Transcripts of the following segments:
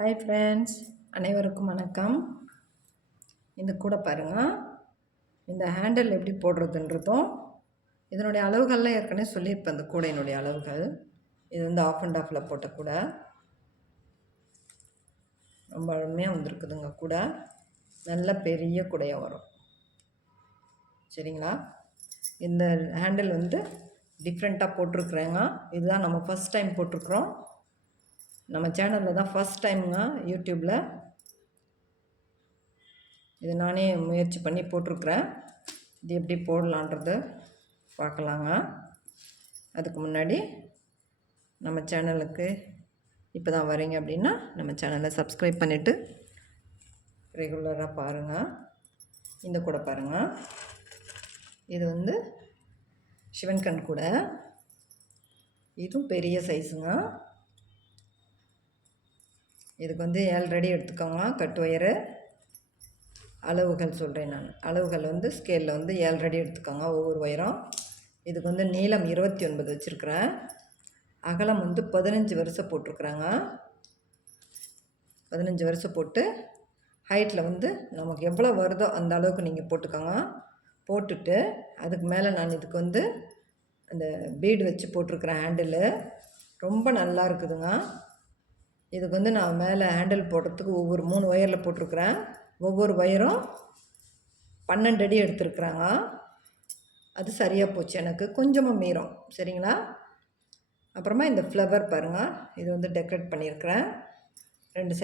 Hi friends, அனைவருக்கும் வணக்கம். இந்த கூட பாருங்கள், இந்த ஹேண்டில் எப்படி போடுறதுன்றதும் இதனுடைய அளவுகள்லாம் ஏற்கனவே சொல்லியிருப்பேன். இந்த கூடையினுடைய அளவுகள் இது வந்து ஆஃப் அண்ட் ஆஃபில் போட்ட கூட ரொம்ப அருமையாக வந்திருக்குதுங்க. கூட நல்ல பெரிய கூடையாக வரும். சரிங்களா? இந்த ஹேண்டில் வந்து டிஃப்ரெண்ட்டாக போட்டிருக்குறேங்க. இதுதான் நம்ம ஃபஸ்ட் டைம் போட்டிருக்குறோம். நம்ம சேனலில் தான் ஃபஸ்ட் டைமுங்க யூடியூப்பில் இது நானே முயற்சி பண்ணி போட்டிருக்குறேன். இது எப்படி போடலான்றது பார்க்கலாங்க. அதுக்கு முன்னாடி நம்ம சேனலுக்கு இப்போ தான் வரீங்க அப்படின்னா நம்ம சேனலை சப்ஸ்கிரைப் பண்ணிவிட்டு ரெகுலராக பாருங்கள். இந்த கூட பாருங்கள், இது வந்து சிவன் கண் கூட. இதுவும் பெரிய சைஸுங்க. இதுக்கு வந்து 7 அடி எடுத்துக்கோங்க. கட் ஒயரு அளவுகள் சொல்கிறேன் நான். அளவுகள் வந்து ஸ்கேலில் வந்து 7 அடி எடுத்துக்கோங்க ஒவ்வொரு ஒயரும். இதுக்கு வந்து நீளம் 29 வச்சுருக்குறேன். அகலம் வந்து 15 வருஷம் போட்டிருக்குறாங்க. 15 வருஷம் போட்டு ஹைட்டில் வந்து நமக்கு எவ்வளோ வருதோ அந்த அளவுக்கு நீங்கள் போட்டுக்கோங்க. போட்டுட்டு அதுக்கு மேலே நான் இதுக்கு வந்து அந்த பீடு வச்சு போட்டிருக்குறேன். ஹேண்டிலு ரொம்ப நல்லா இருக்குதுங்க. இதுக்கு வந்து நான் மேலே ஹேண்டில் போடுறதுக்கு ஒவ்வொரு 3 ஒயரில் போட்டிருக்குறேன். ஒவ்வொரு ஒயரும் 12 அடி எடுத்துருக்குறாங்க. அது சரியாக போச்சு, எனக்கு கொஞ்சமாக மீறும். சரிங்களா? அப்புறமா இந்த ஃப்ளவர் பாருங்கள், இது வந்து டெக்கரேட் பண்ணியிருக்கிறேன். 2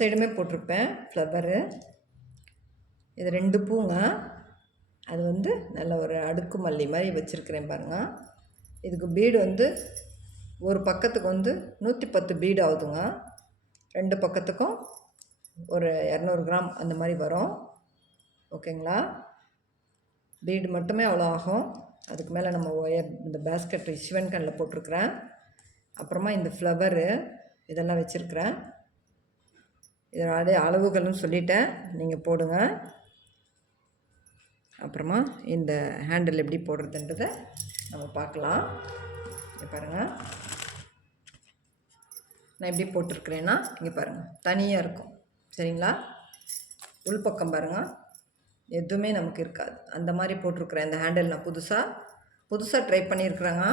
சைடுமே போட்டிருப்பேன் ஃப்ளவரு. இது 2 பூங்க. அது வந்து நல்ல ஒரு அடுக்கு மல்லி மாதிரி வச்சுருக்கிறேன் பாருங்கள். இதுக்கு பீடு வந்து ஒரு பக்கத்துக்கு வந்து 110 பீடு ஆகுதுங்க. 2 பக்கத்துக்கும் ஒரு 200 கிராம் அந்த மாதிரி வரும். ஓகேங்களா? பீடு மட்டுமே அவ்வளோ ஆகும். அதுக்கு மேலே நம்ம ஒயர் இந்த பேஸ்கெட் சிவன் கண்ணில் போட்டிருக்கிறேன். அப்புறமா இந்த ஃப்ளவரு இதெல்லாம் வச்சுருக்கிறேன். இதனுடைய அளவுகளும் சொல்லிட்டேன், நீங்கள் போடுங்க. அப்புறமா இந்த ஹேண்டில் எப்படி போடுறதுன்றதை நம்ம பார்க்கலாம். பாருங்கள், நான் எப்படி போட்டிருக்கிறேன்னா இங்கே பாருங்கள், தனியாக இருக்கும். சரிங்களா? உள்பக்கம் பாருங்கள், எதுவுமே நமக்கு இருக்காது. அந்த மாதிரி போட்டிருக்கிறேன். இந்த ஹேண்டில் நான் புதுசாக ட்ரை பண்ணியிருக்கிறேங்க.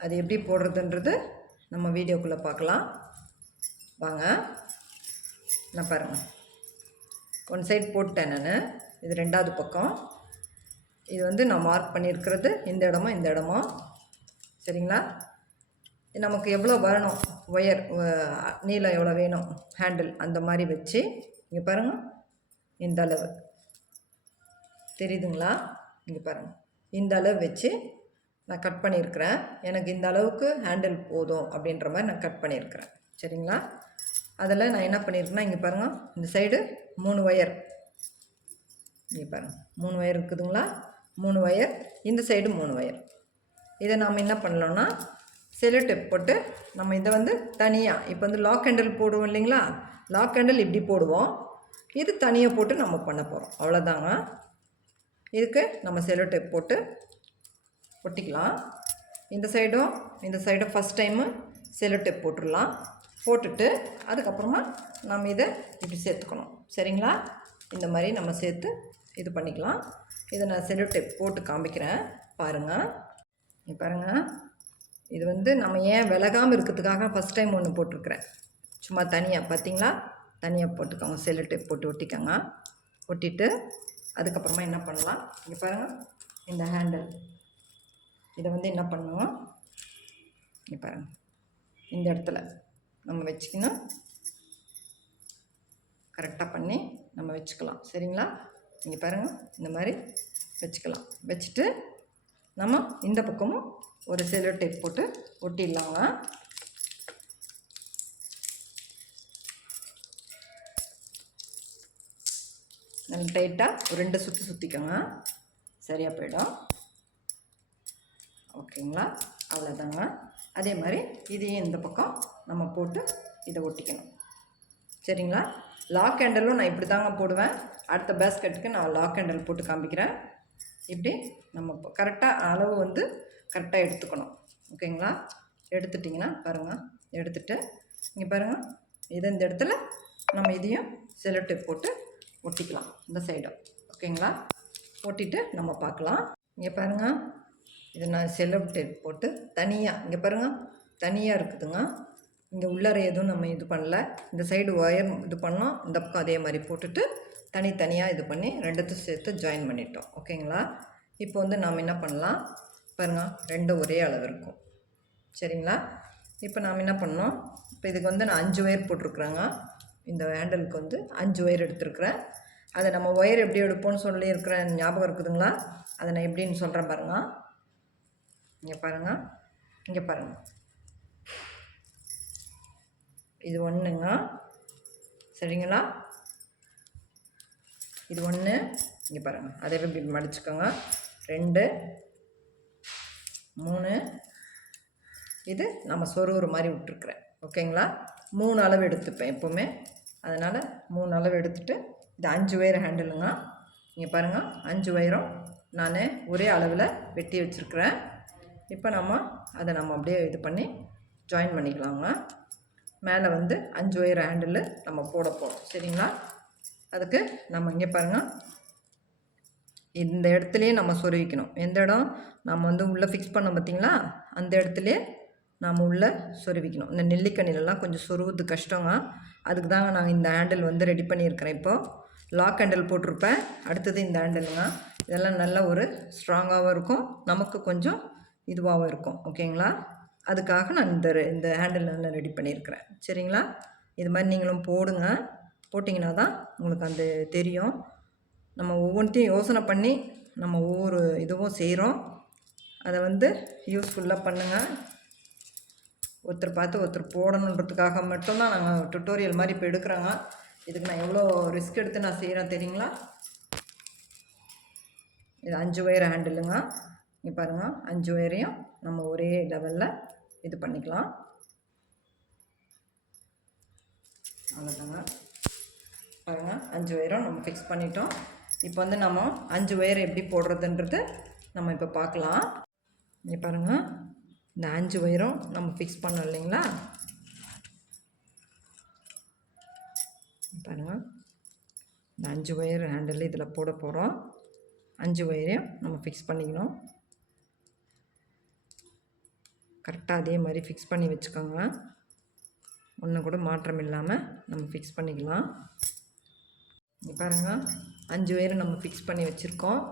அது எப்படி போடுறதுன்றது நம்ம வீடியோக்குள்ளே பார்க்கலாம் வாங்க. நான் பாருங்கள், 1 சைடு போட்டேன் நான். இது 2வது பக்கம். இது வந்து நான் மார்க் பண்ணியிருக்கிறது இந்த இடமும். சரிங்களா? நமக்கு எவ்வளோ வரணும் ஒயர் நீளம் எவ்வளோ வேணும் ஹேண்டில் அந்த மாதிரி வச்சு இங்கே பாருங்கள், இந்த அளவு தெரியுதுங்களா? இங்கே பாருங்கள், இந்த அளவு வச்சு நான் கட் பண்ணியிருக்கிறேன். எனக்கு இந்த அளவுக்கு ஹேண்டில் போதும் அப்படின்ற மாதிரி நான் கட் பண்ணியிருக்கிறேன். சரிங்களா? அதில் நான் என்ன பண்ணியிருக்கேன்னா இங்கே பாருங்கள், இந்த சைடு 3 ஒயர். இங்கே பாருங்கள், 3 ஒயர் இருக்குதுங்களா? 3 ஒயர், இந்த சைடு 3 ஒயர். இதை நாம் என்ன பண்ணலாம்னா செல்லோ டேப் போட்டு நம்ம இதை வந்து தனியாக இப்போ வந்து லாக் ஹேண்டில் போடுவோம் இல்லைங்களா? லாக் ஹேண்டில் இப்படி போடுவோம். இது தனியாக போட்டு நம்ம பண்ண போகிறோம். அவ்வளோதாங்க. இதுக்கு நம்ம செல்லோ டேப் போட்டு ஒட்டிக்கலாம். இந்த சைடும் ஃபஸ்ட் டைமு செல்லோ டேப் போட்டுடலாம். போட்டுட்டு அதுக்கப்புறமா நம்ம இதை இப்படி சேர்த்துக்கணும். சரிங்களா? இந்த மாதிரி நம்ம சேர்த்து இது பண்ணிக்கலாம். இதை நான் செல்லோ டேப் போட்டு காமிக்கிறேன் பாருங்கள். பாருங்கள், இது வந்து நம்ம ஏன் விலகாமல் இருக்கிறதுக்காக ஃபஸ்ட் டைம் ஒன்று போட்டிருக்கிறேன். சும்மா தனியாக பார்த்தீங்களா? தனியாக போட்டுக்கோங்க. செல்லோ டேப் போட்டு ஒட்டிக்கோங்க. ஒட்டிட்டு அதுக்கப்புறமா என்ன பண்ணலாம், இங்கே பாருங்கள், இந்த ஹேண்டில் இதை வந்து என்ன பண்ணுவோம், இங்கே பாருங்கள், இந்த இடத்துல நம்ம வச்சுக்கணும். கரெக்டாக பண்ணி நம்ம வச்சுக்கலாம். சரிங்களா? இங்கே பாருங்கள், இந்த மாதிரி வச்சுக்கலாம். வச்சுட்டு நம்ம இந்த பக்கமும் ஒரு செல்லோ டேப் போட்டு ஒட்டிடலாங்க. நல்ல டைட்டாக ஒரு 2 சுற்றிக்கோங்க. சரியாக போயிடும். ஓகேங்களா? அவ்வளோதாங்க. அதே மாதிரி இதையும் இந்த பக்கம் நம்ம போட்டு இதை ஒட்டிக்கணும். சரிங்களா? லாக் ஹேண்டலும் நான் இப்படி தாங்க போடுவேன். அடுத்த பேஸ்கெட்டுக்கு நான் லாக் ஹேண்டல் போட்டு காமிக்கிறேன். இப்படி நம்ம கரெக்டாக அளவு வந்து கரெக்டாக எடுத்துக்கணும். ஓகேங்களா? எடுத்துட்டிங்கன்னா பாருங்கள், எடுத்துகிட்டு இங்கே பாருங்கள், இதை இந்த இடத்துல நம்ம இதையும் செல்லோ டேப் போட்டு ஒட்டிக்கலாம் இந்த சைடும். ஓகேங்களா? ஒட்டிட்டு நம்ம பார்க்கலாம். இங்கே பாருங்கள், இது நான் செல்லோ டேப் போட்டு தனியாக இங்கே பாருங்கள் தனியாக இருக்குதுங்க. இங்கே உள்ளார எதுவும் நம்ம இது பண்ணல. இந்த சைடு ஒயர் இது பண்ணோம், இந்த பக்கம் அதே மாதிரி போட்டுட்டு தனித்தனியாக இது பண்ணி ரெண்டுத்தையும் சேர்த்து ஜாயின் பண்ணிட்டோம். ஓகேங்களா? இப்போ வந்து நாம் என்ன பண்ணலாம் பாருங்கள், ரெண்டும் ஒரே அளவு இருக்கும். சரிங்களா? இப்போ நாம் என்ன பண்ணோம், இப்போ இதுக்கு வந்து நான் 5 ஒயர் போட்டிருக்குறேங்க. இந்த ஹேண்டலுக்கு வந்து 5 ஒயர் எடுத்துருக்குறேன். அதை நம்ம ஒயர் எப்படி எடுப்போம்னு சொல்லியிருக்கிறேன், ஞாபகம் இருக்குதுங்களா? அதை நான் எப்படின்னு சொல்கிறேன் பாருங்கள். இங்கே பாருங்கள், இங்கே பாருங்கள், இது ஒன்றுங்க. சரிங்களா? இது ஒன்று. இங்கே பாருங்கள், அதே இப்படி மடிச்சுக்கோங்க. 2 3, இது நம்ம சொருகிற மாதிரி விட்டுருக்குறேன். ஓகேங்களா? 3 அளவு எடுத்துப்பேன் எப்போவுமே. அதனால் 3 அளவு எடுத்துகிட்டு இது 5 ஒயர் ஹேண்டிலுங்க. இங்கே பாருங்கள், 5 ஒயரும் நான் ஒரே அளவில் வெட்டி வச்சுருக்குறேன். இப்போ அதை நம்ம அப்படியே இது பண்ணி ஜாயின் பண்ணிக்கலாங்க. மேலே வந்து 5 ஒயர் ஹேண்டில் நம்ம போட போகிறோம். சரிங்களா? அதுக்கு நம்ம இங்கே பாருங்கள், இந்த இடத்துலையே நம்ம சொருவிக்கணும். எந்த இடம் நம்ம வந்து உள்ளே ஃபிக்ஸ் பண்ணோம் பார்த்திங்களா, அந்த இடத்துலையே நாம் உள்ளே சொருவிக்கணும். இந்த நெல்லிக்கண்ணிலெலாம் கொஞ்சம் சொருவது கஷ்டங்க. அதுக்கு தாங்க நாங்கள் இந்த ஹேண்டில் வந்து ரெடி பண்ணியிருக்கிறேன். இப்போது லாக் ஹேண்டில் போட்டிருப்பேன், அடுத்தது இந்த ஹேண்டிலுங்க. இதெல்லாம் நல்ல ஒரு ஸ்ட்ராங்காகவும் இருக்கும், நமக்கு கொஞ்சம் இதுவாகவும் இருக்கும். ஓகேங்களா? அதுக்காக நான் இந்த ஹேண்டில் நான் ரெடி பண்ணியிருக்கிறேன். சரிங்களா? இது மாதிரி நீங்களும் போடுங்க. போட்டிங்கன்னா தான் உங்களுக்கு அந்த தெரியும். நம்ம ஒவ்வொன்றையும் யோசனை பண்ணி நம்ம ஒவ்வொரு இதுவும் செய்கிறோம். அதை வந்து யூஸ்ஃபுல்லாக பண்ணுங்கள். ஒருத்தர் பார்த்து ஒருத்தர் போடணுன்றதுக்காக மட்டும்தான் நாங்கள் டுட்டோரியல் மாதிரி இப்போ எடுக்கிறோங்க. இதுக்கு நான் எவ்வளோ ரிஸ்க் எடுத்து நான் செய்கிறேன் தெரியுங்களா? இது 5 ஒயர் ஹேண்டிலுங்க. இங்கே பாருங்கள், 5 ஒயரையும் நம்ம ஒரே லெவலில் இது பண்ணிக்கலாம். அவ்வளோதாங்க. பாருங்கள், 5 ஒயரும் நம்ம ஃபிக்ஸ் பண்ணிட்டோம். இப்போ வந்து நம்ம 5 ஒயர் எப்படி போடுறதுன்றது நம்ம இப்போ பார்க்கலாம். இங்கே பாருங்கள், இந்த 5 ஒயரும் நம்ம ஃபிக்ஸ் பண்ணோம் இல்லைங்களா? பாருங்கள், இந்த 5 ஒயர் ஹேண்டில் இதில் போட போகிறோம். 5 ஒயரையும் நம்ம ஃபிக்ஸ் பண்ணிக்கணும். கரெக்டாக அதே மாதிரி ஃபிக்ஸ் பண்ணி வச்சுக்கோங்க. ஒன்றும் கூட மாற்றம் இல்லாமல் நம்ம ஃபிக்ஸ் பண்ணிக்கலாம். இங்கே பாருங்கள், 5 ஒயரை நம்ம ஃபிக்ஸ் பண்ணி வச்சுருக்கோம்.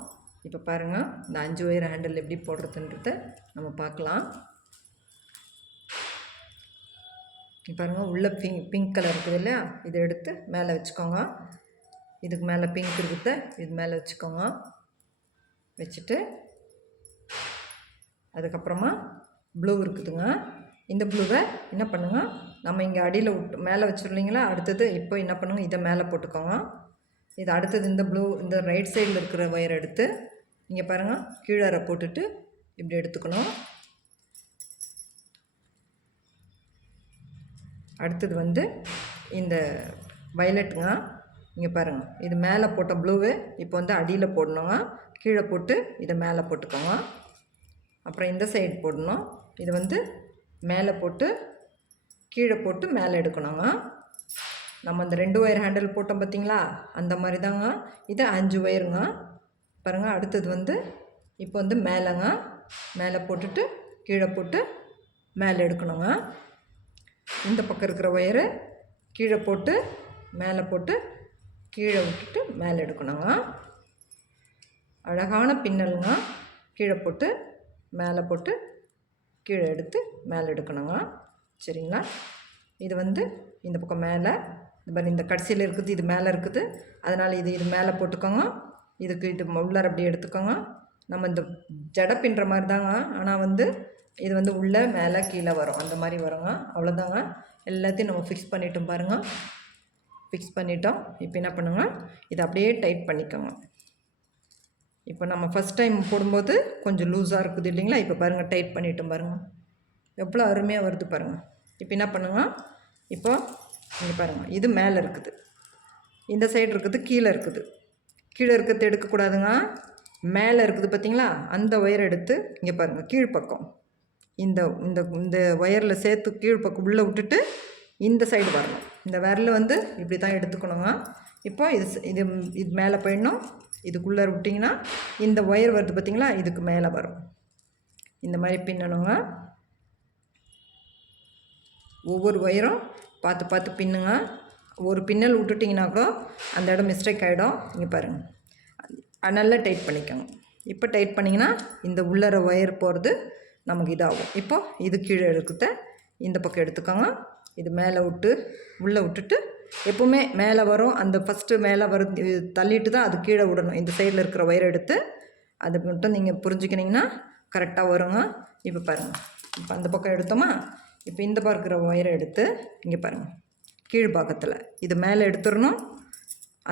இப்போ பாருங்கள், இந்த 5 ஒயர் ஹேண்டில் எப்படி போடுறதுன்றதை நம்ம பார்க்கலாம். இங்கே பாருங்கள், உள்ளே பிங்க் கலர் இருக்குது இல்லையா, இதை எடுத்து மேலே வச்சுக்கோங்க. இதுக்கு மேலே பிங்க் இருக்குது, இது மேலே வச்சுக்கோங்க. வச்சுட்டு அதுக்கப்புறமா ப்ளூ இருக்குதுங்க. இந்த ப்ளூவை என்ன பண்ணுங்கள், நம்ம இங்கே அடியில் மேலே வச்சுருந்தீங்களா, அடுத்தது இப்போ என்ன பண்ணுங்கள், இதை மேலே போட்டுக்கோங்க. இது அடுத்தது இந்த ப்ளூ, இந்த ரைட் சைடில் இருக்கிற ஒயர் எடுத்து இங்கே பாருங்கள் கீழே போட்டுட்டு இப்படி எடுத்துக்கணும். அடுத்தது வந்து இந்த வயலட்டுங்க. இங்கே பாருங்கள், இது மேலே போட்ட ப்ளூவு இப்போ வந்து அடியில் போடணுங்க. கீழே போட்டு இதை மேலே போட்டுக்கோங்க. அப்புறம் இந்த சைடு போடணும். இது வந்து மேலே போட்டு கீழே போட்டு மேலே எடுக்கணுங்க. நம்ம அந்த 2 ஒயர் ஹேண்டில் போட்டோம் பார்த்திங்களா, அந்த மாதிரி தாங்க. இது 5 ஒயருங்க. பாருங்கள், அடுத்தது வந்து இப்போ வந்து மேலேங்க, மேலே போட்டுட்டு கீழே போட்டு மேலே எடுக்கணுங்க. இந்த பக்கம் இருக்கிற ஒயரு கீழே போட்டு மேலே போட்டு கீழே விட்டுட்டு மேலே எடுக்கணுங்க. அழகான பின்னலுங்க. கீழே போட்டு மேலே போட்டு கீழே எடுத்து மேலே எடுக்கணுங்க. சரிங்களா? இது வந்து இந்த பக்கம் மேலே இந்த கடைசியில் இருக்குது, இது மேலே இருக்குது, அதனால் இது மேலே போட்டுக்கோங்க. இதுக்கு இது உள்ளார அப்படியே எடுத்துக்கோங்க. நம்ம இந்த ஜடை பின்னுற மாதிரி தாங்க, ஆனால் வந்து இது வந்து உள்ளே மேலே கீழே வரும், அந்த மாதிரி வருங்க. அவ்வளோதாங்க. எல்லாத்தையும் நம்ம ஃபிக்ஸ் பண்ணிட்டோம் பாருங்கள். ஃபிக்ஸ் பண்ணிட்டோம். இப்போ என்ன பண்ணுங்க, இதை அப்படியே டைட் பண்ணிக்கோங்க. இப்போ நம்ம ஃபஸ்ட் டைம் போடும்போது கொஞ்சம் லூஸாக இருக்குது இல்லைங்களா, இப்போ பாருங்கள் டைட் பண்ணிட்டோம் பாருங்கள், எவ்வளோ அருமையாக வருது பாருங்கள். இப்போ என்ன பண்ணுங்க, இப்போ இங்கே பாருங்கள், இது மேலே இருக்குது, இந்த சைடு இருக்குது, கீழே இருக்குது. கீழே இருக்கிறது எடுக்கக்கூடாதுங்க, மேலே இருக்குது பார்த்தீங்களா, அந்த ஒயர் எடுத்து இங்கே பாருங்கள் கீழ்ப்பக்கம் இந்த இந்த இந்த ஒயரில் சேர்த்து கீழ் பக்கம் உள்ளே விட்டுட்டு இந்த சைடு வரணும். இந்த விரல் வந்து இப்படி தான் எடுத்துக்கணுங்க. இப்போ இது இது மேலே போயிடணும். இதுக்குள்ளே விட்டிங்கன்னா இந்த ஒயர் வருது பார்த்திங்களா, இதுக்கு மேலே வரும். இந்த மாதிரி பின்னணுங்க. ஒவ்வொரு ஒயரும் பார்த்து பார்த்து பின்னுங்க. ஒரு பின்னல் விட்டுட்டிங்கன்னா கூட அந்த இடம் மிஸ்டேக் ஆகிடும். இங்கே பாருங்கள், நல்லா டைட் பண்ணிக்கோங்க. இப்போ டைட் பண்ணிங்கன்னா இந்த உள்ளர ஒயர் போகிறது நமக்கு இதாகும். இப்போது இது கீழே எடுக்கிறத இந்த பக்கம் எடுத்துக்கோங்க. இது மேலே விட்டு உள்ளே விட்டுட்டு எப்போவுமே மேலே வரும். அந்த ஃபஸ்ட்டு மேலே வரும் தள்ளிட்டு தான் அது கீழே விடணும். இந்த சைடில் இருக்கிற ஒயர் எடுத்து அது மட்டும் நீங்கள் புரிஞ்சுக்கினீங்கன்னா கரெக்டாக வருங்க. இப்போ பாருங்கள், இப்போ அந்த பக்கம் எடுத்தோமா, இப்போ இந்த பக்கம் இருக்கிற ஒயரை எடுத்து இங்கே பாருங்கள், கீழ் பாகத்தில் இது மேலே எடுத்துடணும்.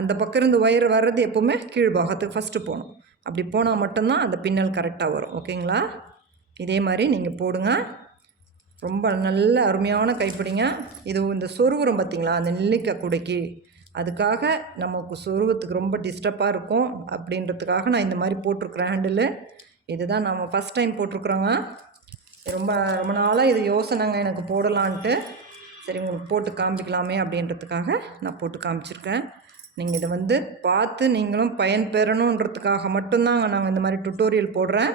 அந்த பக்கம் இருந்து ஒயர் வர்றது எப்போவுமே கீழ் பாகத்துக்கு ஃபஸ்ட்டு போகணும். அப்படி போனால் மட்டும்தான் அந்த பின்னல் கரெக்டாக வரும். ஓகேங்களா? இதே மாதிரி நீங்கள் போடுங்க. ரொம்ப நல்ல அருமையான கைப்பிடிங்க. இது இந்த சொருவுரம் பார்த்திங்களா, அந்த நெல்லிக்காய் கூடைக்கு, அதுக்காக நமக்கு சொருவத்துக்கு ரொம்ப டிஸ்டர்பாக இருக்கும் அப்படின்றதுக்காக நான் இந்த மாதிரி போட்டிருக்குறேன் ஹேண்டில். இதுதான் நம்ம ஃபஸ்ட் டைம் போட்டிருக்குறோங்க. ரொம்ப ரொம்ப நாளாக இது யோசனைங்க எனக்கு போடலான்ட்டு. சரி, உங்களுக்கு போட்டு காமிக்கலாமே அப்படின்றதுக்காக நான் போட்டு காமிச்சிருக்கேன். நீங்கள் இதை வந்து பார்த்து நீங்களும் பயன் பெறணுன்றதுக்காக மட்டும்தாங்க நாங்கள் இந்த மாதிரி டுட்டோரியல் போடுறேன்.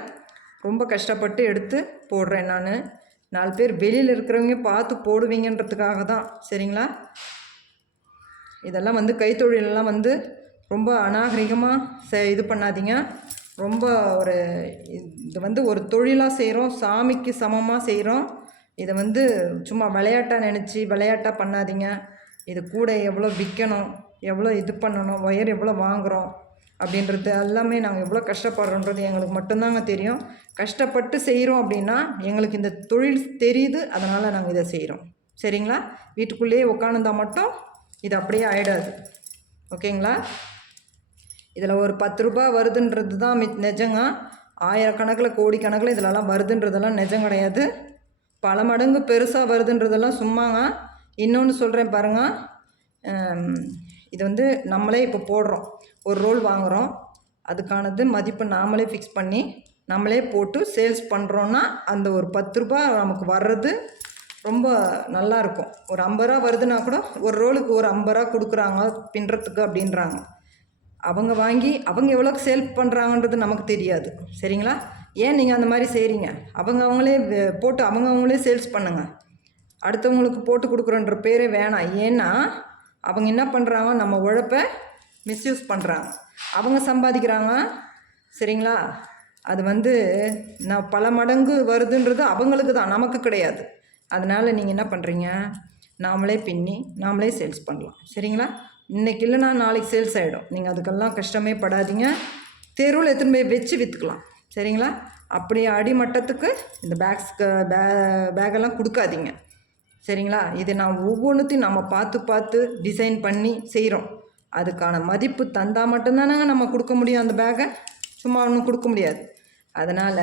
ரொம்ப கஷ்டப்பட்டு எடுத்து போடுறேன். நான் 4 பேர் வெளியில் இருக்கிறவங்க பார்த்து போடுவீங்கன்றதுக்காக தான். சரிங்களா? இதெல்லாம் வந்து கைத்தொழிலெல்லாம் வந்து ரொம்ப அநாகரிகமாக இது பண்ணாதீங்க. ரொம்ப இது வந்து ஒரு தொழிலாக செய்கிறோம், சாமிக்கு சமமாக செய்கிறோம். இதை வந்து சும்மா விளையாட்டாக நினச்சி விளையாட்டாக பண்ணாதீங்க. இது கூட எவ்வளோ விற்கணும், எவ்வளோ இது பண்ணணும், ஒயர் எவ்வளோ வாங்குகிறோம் அப்படின்றது எல்லாமே நாங்கள் எவ்வளோ கஷ்டப்படுறோன்றது எங்களுக்கு மட்டும்தாங்க தெரியும். கஷ்டப்பட்டு செய்கிறோம் அப்படின்னா எங்களுக்கு இந்த தொழில் தெரியுது, அதனால் நாங்கள் இதை செய்கிறோம். சரிங்களா? வீட்டுக்குள்ளேயே உட்காந்துருந்தா மட்டும் இது அப்படியே ஆகிடாது. ஓகேங்களா? இதில் ஒரு 10 ரூபா வருதுன்றது தான் நிஜங்க. ஆயிரக்கணக்கில் கோடிக்கணக்கில் இதிலலாம் வருதுன்றதெல்லாம் நிஜம் கிடையாது. பல மடங்கு பெருசாக வருதுன்றதெல்லாம் சும்மாங்க. இன்னொன்று சொல்கிறேன் பாருங்கள், இது வந்து நம்மளே இப்போ போடுறோம், ஒரு ரோல் வாங்குகிறோம், அதுக்கானது மதிப்பு நாமளே ஃபிக்ஸ் பண்ணி நம்மளே போட்டு சேல்ஸ் பண்ணுறோன்னா அந்த ஒரு 10 ரூபா நமக்கு வர்றது ரொம்ப நல்லாயிருக்கும். ஒரு 50 ரூபா வருதுன்னா கூட ஒரு ரோலுக்கு ஒரு 50 ரூபா கொடுக்குறாங்க பின்னுறதுக்கு அப்படின்றாங்க. அவங்க வாங்கி அவங்க எவ்வளோக்கு சேல் பண்ணுறாங்கன்றது நமக்கு தெரியாது. சரிங்களா? ஏன் நீங்கள் அந்த மாதிரி செய்கிறீங்க? அவங்களே போட்டு அவங்களே சேல்ஸ் பண்ணுங்கள். அடுத்தவங்களுக்கு போட்டு கொடுக்குறோன்ற பேரே வேணாம். ஏன்னா அவங்க என்ன பண்ணுறாங்க, நம்ம உழைப்பை மிஸ்யூஸ் பண்ணுறாங்க, அவங்க சம்பாதிக்கிறாங்க. சரிங்களா? அது வந்து நான் பல மடங்கு வருதுன்றது அவங்களுக்கு தான், நமக்கு கிடையாது. அதனால் நீங்கள் என்ன பண்ணுறீங்க, நாமளே பின்னி நாமளே சேல்ஸ் பண்ணலாம். சரிங்களா? இன்றைக்கி இல்லைனா நாளைக்கு சேல்ஸ் ஆகிடும். நீங்கள் அதுக்கெல்லாம் கஷ்டமே படாதீங்க. தெருவில் எடுத்துன்னு போய் வச்சு விற்றுக்கலாம். சரிங்களா? அப்படியே அடிமட்டத்துக்கு இந்த பேக்கெல்லாம் கொடுக்காதீங்க. சரிங்களா? இது நான் ஒவ்வொன்றுத்தையும் நம்ம பார்த்து பார்த்து டிசைன் பண்ணி செய்கிறோம். அதுக்கான மதிப்பு தந்தால் மட்டும்தானங்க நம்ம கொடுக்க முடியும். அந்த பேக்கை சும்மா ஒன்றும் கொடுக்க முடியாது. அதனால்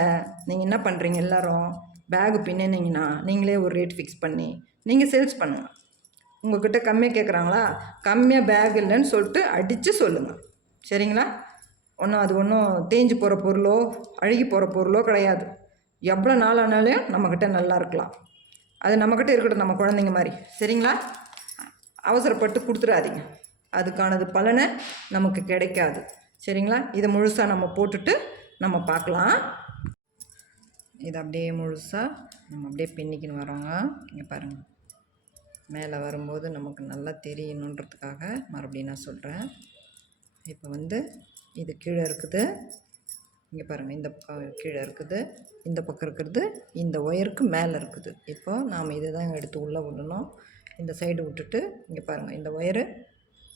நீங்கள் என்ன பண்ணுறீங்க, எல்லோரும் பேகு பின்னினீங்கன்னா நீங்களே ஒரு ரேட் ஃபிக்ஸ் பண்ணி நீங்கள் சேல்ஸ் பண்ணுங்கள். உங்கள்கிட்ட கம்மியாக கேட்குறாங்களா, கம்மியாக பேக் இல்லைன்னு சொல்லிட்டு அடித்து சொல்லுங்கள். சரிங்களா? அது ஒன்றும் தேஞ்சு போகிற பொருளோ அழுகி போகிற பொருளோ கிடையாது. எவ்வளோ நாள் ஆனாலும் நம்மக்கிட்ட நல்லா இருக்கலாம். அது நம்மக்கிட்ட இருக்கட்டும், நம்ம குழந்தைங்க மாதிரி. சரிங்களா? அவசரப்பட்டு கொடுத்துடாதீங்க. அதுக்கானது பலனை நமக்கு கிடைக்காது. சரிங்களா? இதை முழுசாக நம்ம போட்டுட்டு நம்ம பார்க்கலாம். இதை அப்படியே முழுசாக நம்ம அப்படியே பின்னிக்கின்னு வரோங்க. இங்கே பாருங்கள், மேலே வரும்போது நமக்கு நல்லா தெரியணுன்றதுக்காக மறுபடியும் நான் சொல்கிறேன். இப்போ வந்து இது கீழே இருக்குது, இங்கே பாருங்கள், இந்த பக்கம் கீழே இருக்குது, இந்த பக்கம் இருக்கிறது இந்த ஒயருக்கு மேலே இருக்குது. இப்போது நாம் இதை தான் எடுத்து உள்ளே விடணும். இந்த சைடு விட்டுட்டு இங்கே பாருங்கள், இந்த ஒயரு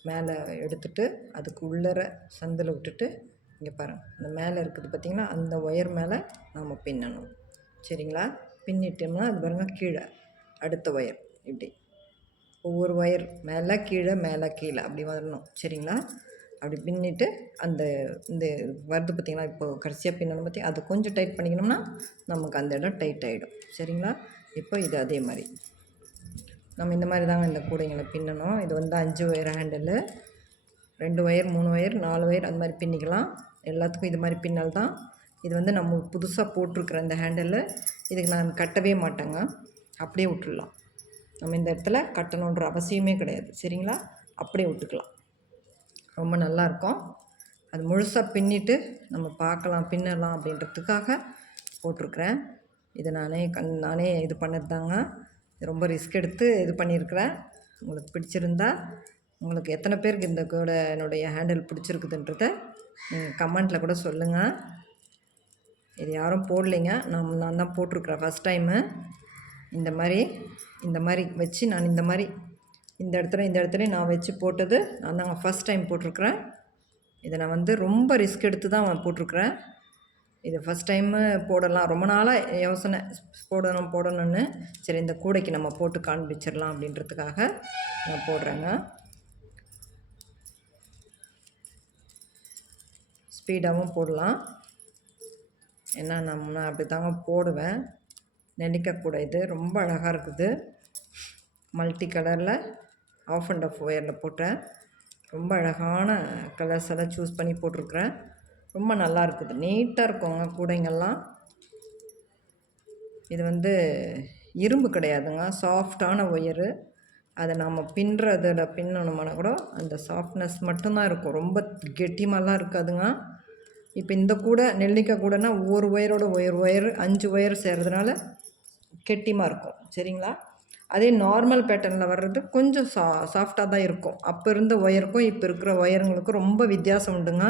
மேலே எடுத்துட்டு அதுக்கு உள்ளர சந்தில் விட்டுட்டு இங்கே பாருங்கள், இந்த மேலே இருக்குது பார்த்திங்களா, அந்த ஒயர் மேலே நாம் பின்னணும். சரிங்களா? பின்னிட்டோம்னா அது பாருங்கள் கீழே அடுத்த ஒயர் இப்படி ஒவ்வொரு ஒயர் மேலே கீழே மேலே கீழே அப்படி வரணும். சரிங்களா? அப்படி பின்னிட்டு அந்த இந்த வருது பார்த்திங்களா, இப்போ கடைசியாக பின்னணும் பார்த்திங்க, அதை கொஞ்சம் டைட் பண்ணிக்கணும்னா நமக்கு அந்த இடம் டைட் ஆகிடும். சரிங்களா? இப்போ இது அதே மாதிரி நம்ம இந்த மாதிரி தாங்க இந்த கூடைங்களை பின்னணும். இது வந்து 5 wire handle, 2 wire 3 wire 4 wire அந்த மாதிரி பின்னிக்கலாம். எல்லாத்துக்கும் இது மாதிரி பின்னல் தான். இது வந்து நம்ம புதுசாக போட்டிருக்கிற இந்த ஹேண்டில். இதுக்கு நான் கட்டவே மாட்டேங்க, அப்படியே விட்டுடலாம். நம்ம இந்த இடத்துல கட்டணுன்ற அவசியமே கிடையாது. சரிங்களா? அப்படியே விட்டுக்கலாம். ரொம்ப நல்லாயிருக்கும். அது முழுசாக பின்னிட்டு நம்ம பார்க்கலாம், பின்னலாம் அப்படின்றதுக்காக போட்டிருக்கிறேன். இது நானே இது பண்ணது தாங்க. ரொம்ப ரிஸ்க் எடுத்து இது பண்ணியிருக்கிறேன். உங்களுக்கு பிடிச்சிருந்தா, உங்களுக்கு எத்தனை பேருக்கு இந்த கூட என்னுடைய ஹேண்டில் பிடிச்சிருக்குதுன்றத நீங்கள் கமெண்ட்டில் கூட சொல்லுங்கள். இது யாரும் போடலைங்க, நான் தான் போட்டிருக்கிறேன் ஃபஸ்ட் டைமு. இந்த மாதிரி வச்சு நான் இந்த இடத்துல நான் வச்சு போட்டது நான் தாங்க ஃபஸ்ட் டைம் போட்டிருக்கிறேன். இதை நான் ரொம்ப ரிஸ்க் எடுத்து தான் போட்டிருக்கிறேன். இது ஃபஸ்ட் டைமு போடலாம், ரொம்ப நாளாக யோசனை போடணும்னு. சரி, இந்த கூடைக்கு நம்ம போட்டு காண்பிச்சிடலாம் அப்படின்றதுக்காக நான் போடுறேங்க. ஸ்பீடாகவும் போடலாம். ஏன்னா நான் அப்படி தாங்க போடுவேன். நெல்லிக்காய் கூடை இது ரொம்ப அழகாக இருக்குது. மல்டி கலரில் ஆஃப் அண்ட் ஆஃப் ஒயரில் போட்டேன். ரொம்ப அழகான கலர்ஸ் எல்லாம் சூஸ் பண்ணி போட்டிருக்கிறேன். ரொம்ப நல்லா இருக்குது, நீட்டாக இருக்குங்க கூடைங்கள்லாம். இது இரும்பு கிடையாதுங்க, சாஃப்டான ஒயரு. அதை நம்ம பின்னணுமானா கூட அந்த சாஃப்ட்னஸ் மட்டும்தான் இருக்கும், ரொம்ப கெட்டிமாலாம் இருக்காதுங்க. இப்போ இந்த கூடை நெல்லிக்காய் கூடைனா ஒவ்வொரு ஒயரோட ஒயர் 5 ஒயர் சேர்றதுனால கெட்டிமாக இருக்கும். சரிங்களா? அதே நார்மல் பேட்டர்னில் வர்றது கொஞ்சம் சாஃப்டாக தான் இருக்கும். அப்போ இருந்த ஒயருக்கும் இப்போ இருக்கிற ஒயருங்களுக்கும் ரொம்ப வித்தியாசம் உண்டுங்க.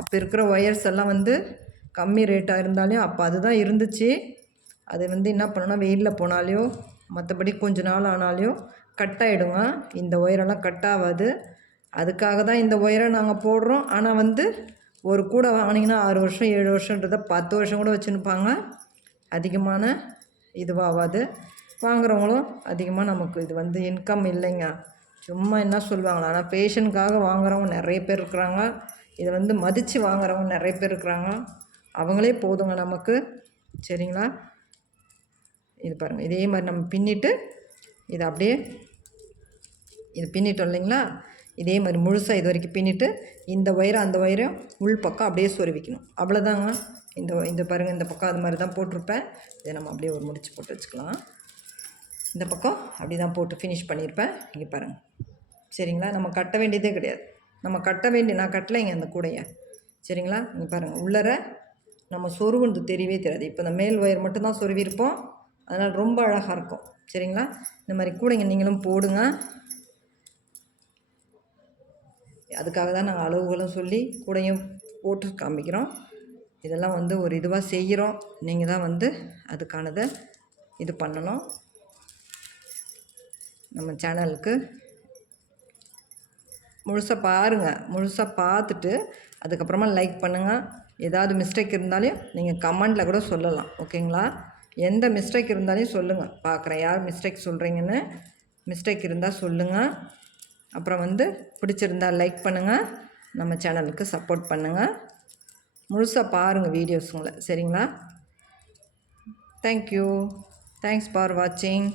அப்போ இருக்கிற ஒயர்ஸ் எல்லாம் கம்மி ரேட்டாக இருந்தாலும் அப்போ அதுதான் இருந்துச்சு. அது என்ன பண்ணணும்னா வெயிலில் போனாலையோ மற்றபடி கொஞ்ச நாள் ஆனாலையோ கட் ஆகிடுங்க. இந்த ஒயரெல்லாம் கட் ஆகாது. அதுக்காக தான் இந்த ஒயரை நாங்கள் போடுறோம். ஆனால் ஒரு கூடை வாங்கினீங்கன்னா 6 வருஷம் 7 வருஷன்றதை 10 வருஷம் கூட வச்சுருப்பாங்க. அதிகமான இதுவாகாது. வாங்குறவங்களும் அதிகமாக நமக்கு இது இன்கம் இல்லைங்க, சும்மா என்ன சொல்லுவாங்களா. ஆனால் ஃபேஷனுக்காக வாங்குறவங்க நிறைய பேர் இருக்கிறாங்க. இதை மதித்து வாங்குறவங்க நிறைய பேர் இருக்கிறாங்க. அவங்களே போதுங்க நமக்கு. சரிங்களா? இது பாருங்கள், இதே மாதிரி நம்ம பின்னிட்டு இதை அப்படியே பின்னிட்டோம் இல்லைங்களா? இதே மாதிரி முழுசாக இது வரைக்கும் பின்னிட்டு இந்த ஒயரை அந்த ஒயரையும் உள் பக்கம் அப்படியே சொருவிக்கணும். அவ்வளோதாங்க. இந்த பாருங்கள், இந்த பக்கம் அது மாதிரி தான் போட்டிருப்பேன். இதை நம்ம அப்படியே ஒரு முடிச்சு போட்டு வச்சுக்கலாம். இந்த பக்கம் அப்படி தான் போட்டு ஃபினிஷ் பண்ணியிருப்பேன். இங்கே பாருங்கள். சரிங்களா? நம்ம கட்ட வேண்டியதே கிடையாது. நான் கட்டலைங்க அந்த கூடையை. சரிங்களா? இங்கே பாருங்கள், உள்ளர நம்ம சொருவுண்டு தெரியவே தெரியாது. இப்போ இந்த மேல் ஒயர் மட்டும்தான் சொருவிருப்போம். அதனால் ரொம்ப அழகாக இருக்கும். சரிங்களா? இந்த மாதிரி கூடைங்க நீங்களும் போடுங்க. அதுக்காக தான் நாங்கள் அளவுகளும் சொல்லி கூடையும் போட்டு காமிக்கிறோம். இதெல்லாம் ஒரு இதுவாக செய்கிறோம். நீங்கள் தான் அதுக்கானதை இது பண்ணணும். நம்ம சேனலுக்கு முழுசாக பாருங்கள். முழுசாக பார்த்துட்டு அதுக்கப்புறமா லைக் பண்ணுங்கள். ஏதாவது மிஸ்டேக் இருந்தாலும் நீங்கள் கமெண்டில் கூட சொல்லலாம். ஓகேங்களா? எந்த மிஸ்டேக் இருந்தாலும் சொல்லுங்கள். பார்க்குறேன் யார் மிஸ்டேக் சொல்கிறீங்கன்னு. மிஸ்டேக் இருந்தால் சொல்லுங்கள். அப்புறம் பிடிச்சிருந்தால் லைக் பண்ணுங்கள். நம்ம சேனலுக்கு சப்போர்ட் பண்ணுங்கள். முழுசாக பாருங்கள் வீடியோஸுங்களை. சரிங்களா? தேங்க்யூ. தேங்க்ஸ் ஃபார் வாட்சிங்.